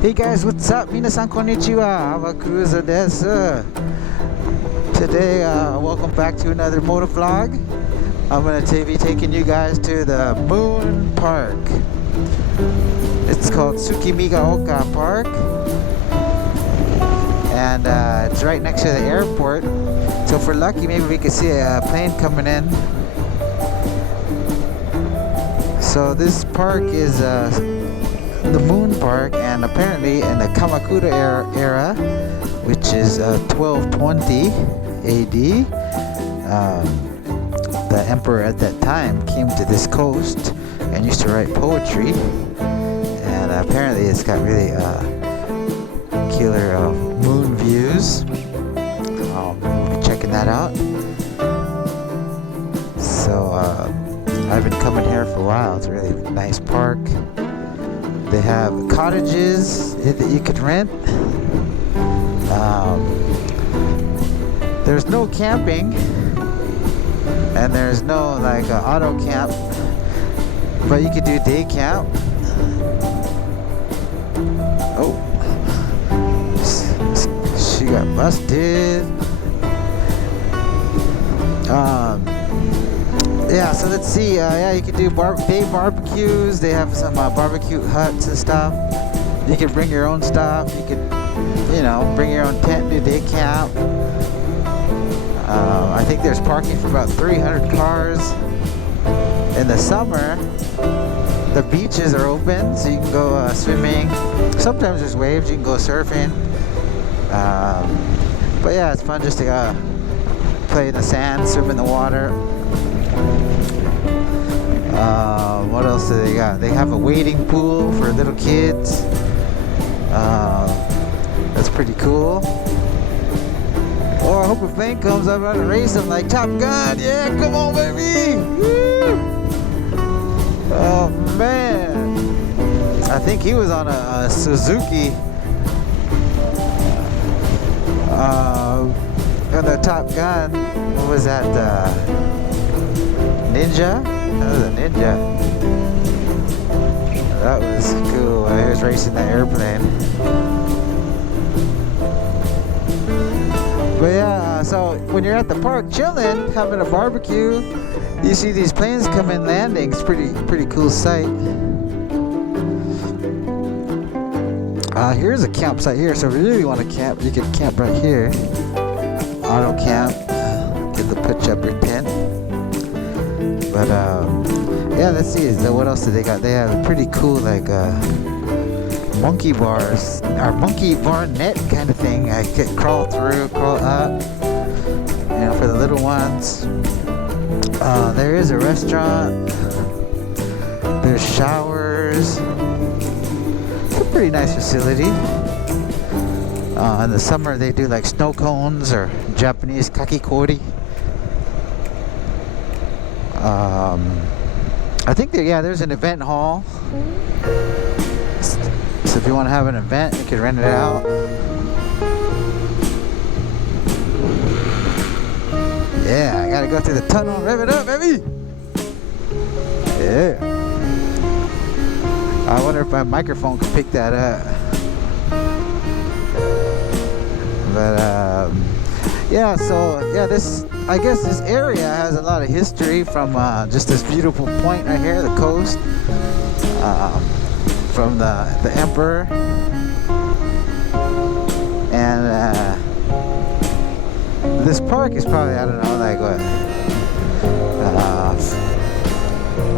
Hey guys, what's up? Minasan konnichiwa. Hawakruza desu. Today, welcome back to another moto vlog. I'm going to be taking you guys to the Moon Park. It's called Tsukimigaoka Park. And it's right next to the airport. So if we're lucky, maybe we could see a plane coming in. So this park is the Moon Park, and apparently in the Kamakura era, which is 1220 AD, the emperor at that time came to this coast and used to write poetry, and apparently it's got really killer moon views. We'll be checking that out. So I've been coming here for a while. It's a really nice park. They have cottages that you could rent. There's no camping, and there's no like auto camp, but you could do day camp. Oh, she got busted. Yeah, so let's see. Yeah, you can do day barbecues. They have some barbecue huts and stuff. You can bring your own stuff. You can, bring your own tent, do day camp. I think there's parking for about 300 cars. In the summer, the beaches are open, so you can go swimming. Sometimes there's waves. You can go surfing. But yeah, it's fun just to play in the sand, swim in the water. What else do they got? They have a wading pool for little kids. That's pretty cool. Oh, I hope a plane comes up and race them like Top Gun. Yeah, come on, baby. Woo! Oh man, I think he was on a Suzuki. And the Top Gun. What was that? Ninja? That was a Ninja. That was cool. He was racing the airplane. But yeah, so when you're at the park chilling, having a barbecue, you see these planes come in landing. It's pretty cool sight. Here's a campsite here. So if you really want to camp, you can camp right here. Auto camp. Get to put up your tent. But yeah, let's see. So what else do they got? They have a pretty cool like monkey bars or monkey bar net kind of thing. I could crawl through, crawl up. For the little ones. There is a restaurant. There's showers. It's a pretty nice facility. In the summer they do like snow cones or Japanese kakikori. I think there's an event hall. So if you want to have an event, you can rent it out. Yeah, I gotta go through the tunnel, rev it up, baby. Yeah. I wonder if my microphone can pick that up. But yeah, so yeah, I guess this area has a lot of history from just this beautiful point right here, the coast, from the emperor, and this park is probably, I don't know, like what,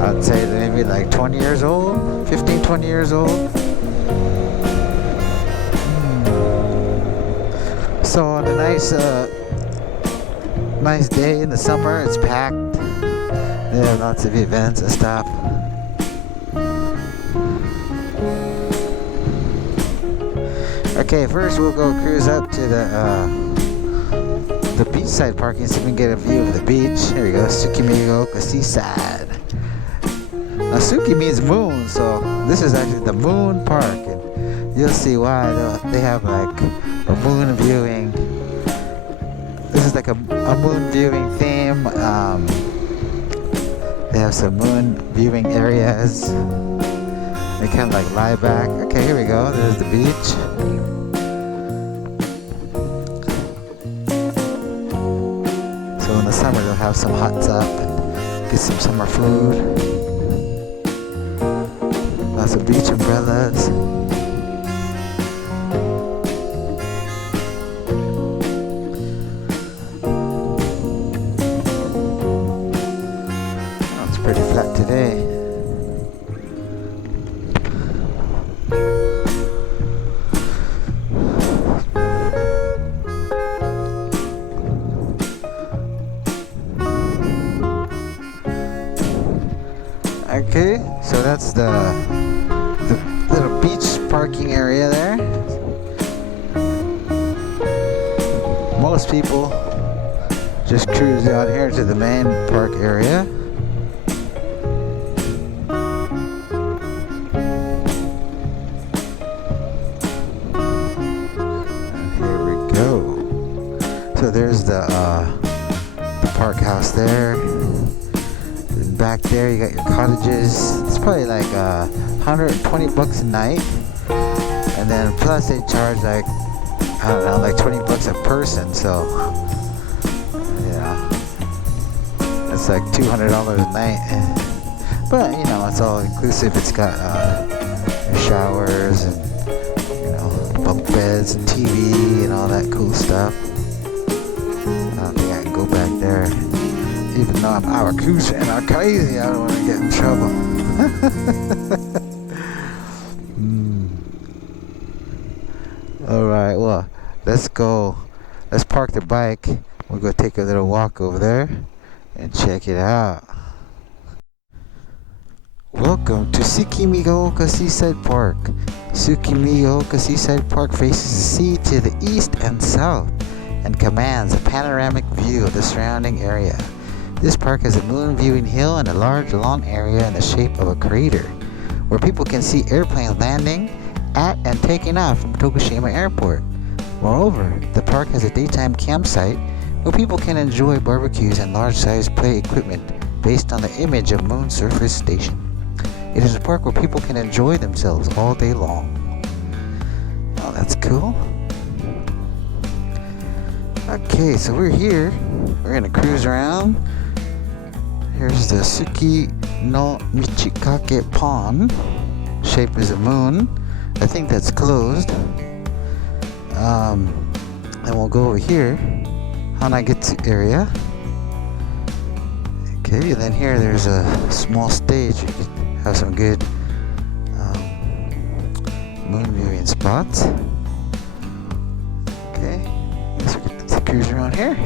I'd say maybe like 20 years old, 15, 20 years old. So on a nice day in the summer, it's packed. They have lots of events and stuff. Okay, first we'll go cruise up to the beachside parking so we can get a view of the beach. Here we go, Tsukimigaoka seaside. Now Tsuki means moon, so this is actually the Moon Park, and you'll see why they have like a moon viewing. This is like a moon viewing theme. They have some moon viewing areas. They kind of like lie back. Okay, here we go. There's the beach. So in the summer they'll have some hot tub, get some summer food. Lots of beach umbrellas. Oh, it's pretty flat today. Okay, so that's the little beach parking area there. Most people just cruise out here to the main park area. And here we go. So there's the park house there. Back there you got your cottages. It's probably like $120 a night, and then plus they charge like, I don't know, like $20 a person, so yeah, it's like $200 a night. But you know, it's all inclusive. It's got showers and, you know, bunk beds and TV and all that cool stuff. I don't think I can go back there. Even though I'm our cruiser and I'm crazy, I don't want to get in trouble. Alright, well, let's go. Let's park the bike. We'll go take a little walk over there and check it out. Welcome to Tsukimigaoka Seaside Park. Tsukimigaoka Seaside Park faces the sea to the east and south and commands a panoramic view of the surrounding area. This park has a moon viewing hill and a large lawn area in the shape of a crater, where people can see airplanes landing at and taking off from Tokushima Airport. Moreover, the park has a daytime campsite where people can enjoy barbecues and large-sized play equipment based on the image of Moon Surface Station. It is a park where people can enjoy themselves all day long. Oh, that's cool. Okay, so we're here. We're gonna cruise around. Here's the Suki no Michikake Pond, shaped as a moon. I think that's closed. And we'll go over here, Hanagetsu area. Okay, and then here there's a small stage. You can have some good moon viewing spots. Okay, let's cruise around here.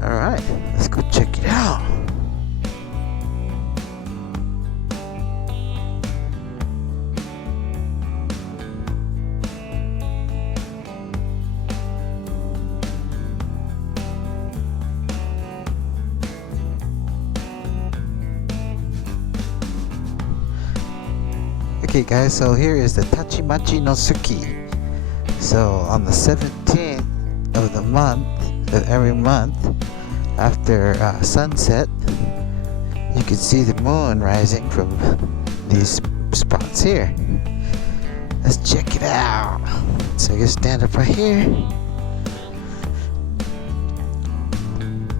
Alright, let's go check it out. Okay guys, so here is the Tachimachi no Suki. So on the 17th of the month, of every month, after sunset, you can see the moon rising from these spots here. Let's check it out. So you stand up right here.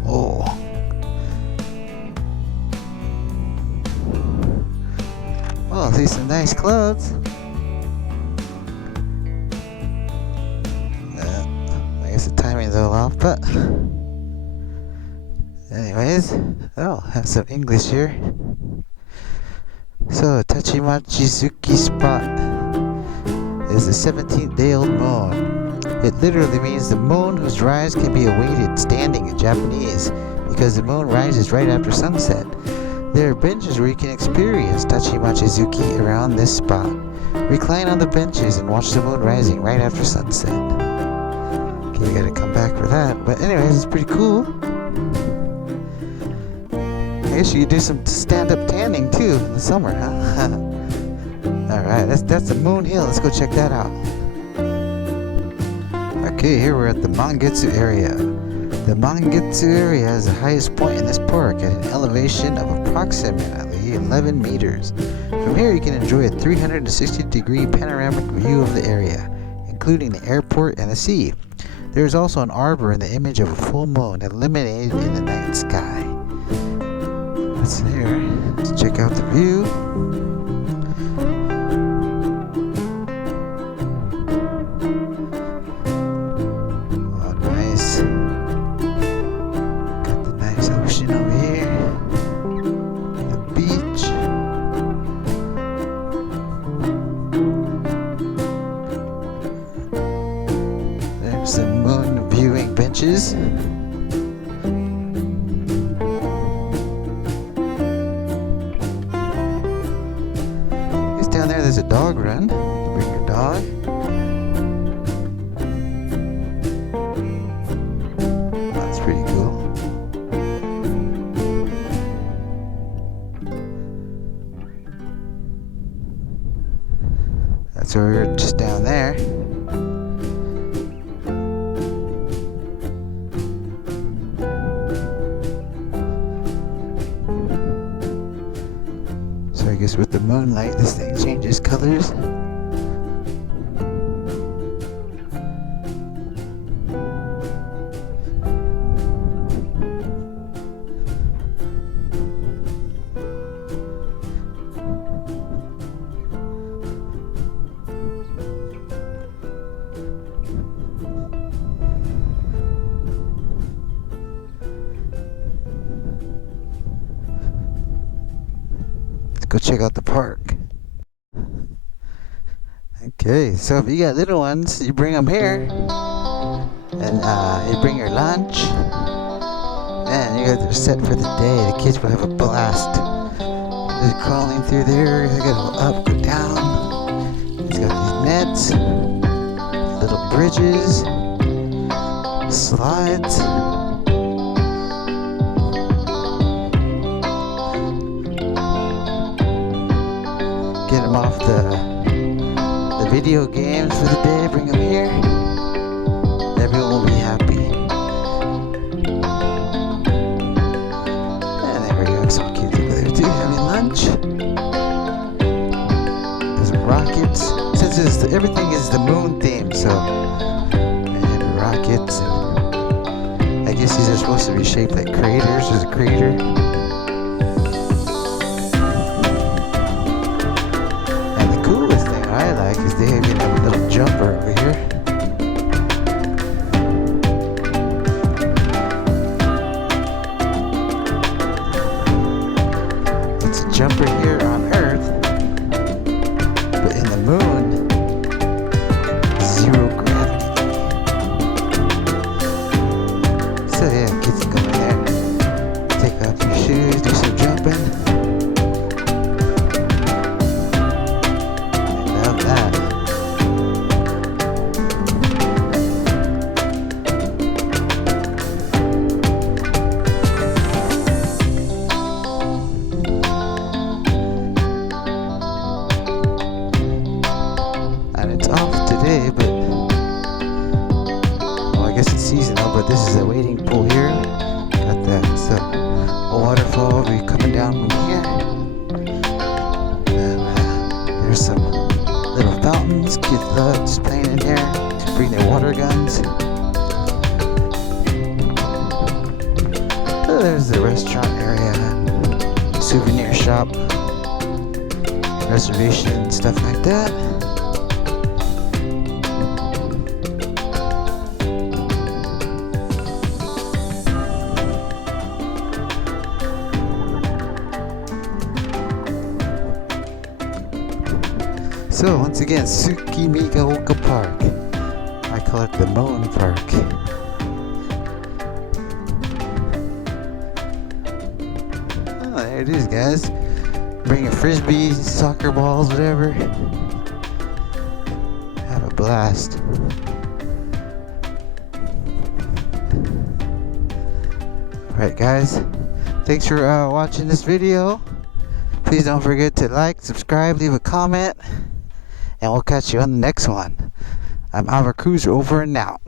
Oh. Oh, see some nice clothes. I guess the timing's all off, but anyways, I'll have some English here. So, Tachimachizuki spot is the 17th day old moon. It literally means the moon whose rise can be awaited standing in Japanese, because the moon rises right after sunset. There are benches where you can experience Tachimachizuki around this spot. Recline on the benches and watch the moon rising right after sunset. Okay, you gotta come back for that. But anyways, it's pretty cool. I guess you could do some stand-up tanning too in the summer, huh? Alright, that's the Moon Hill. Let's go check that out. Okay, here we're at the Mangetsu area. The Mangetsu area is the highest point in this park at an elevation of approximately approximately 11 meters. From here you can enjoy a 360-degree panoramic view of the area, including the airport and the sea. There is also an arbor in the image of a full moon illuminated in the night sky. What's here? Let's check out the view. Oh, nice. Got the nice ocean over here. The beach. There's some moon viewing benches. Down there, there's a dog run. You can bring your dog. That's pretty cool. That's where we're just down there. I guess with the moonlight, this thing changes colors. Go check out the park. Okay, so if you got little ones, you bring them here, and you bring your lunch, and you guys are set for the day. The kids will have a blast. They're crawling through there. They gotta go up, go down. It's got these nets, little bridges, slides. Get them off the video games for the day, bring them here. Everyone will be happy. And there we go, some kids over there too having lunch. There's rockets. Since everything is the moon theme, so and rockets. And I guess these are supposed to be shaped like craters. There's a crater. I like is they even have a little jumper over here. It's a jumper here on Earth, but in the moon, zero gravity. So yeah, kids can go in there, take off your shoes, do some jumping. But well, I guess it's seasonal, but this is a wading pool here. Got that a waterfall be coming down from here, and there's some little fountains. Kids love just playing in here. Bring their water guns. So there's the restaurant area, souvenir shop, reservation, stuff like that. So once again, Tsukimigaoka Park. I call it the Moon Park. Oh, there it is, guys. Bring your frisbees, soccer balls, whatever. Have a blast. Alright, guys. Thanks for watching this video. Please don't forget to like, subscribe, leave a comment. And we'll catch you on the next one. I'm Alva Cruiser, over and out.